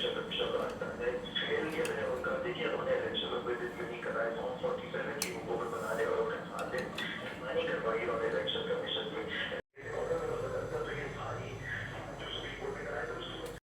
Election commission को आता है फेल किया है उनका। देखिए उन्होंने इलेक्शन में कोई भी नहीं कराया, फॉर्म 47 की हुकूमत बनाने और अपने साथ मानी करवाई उन्होंने इलेक्शन कमीशन की।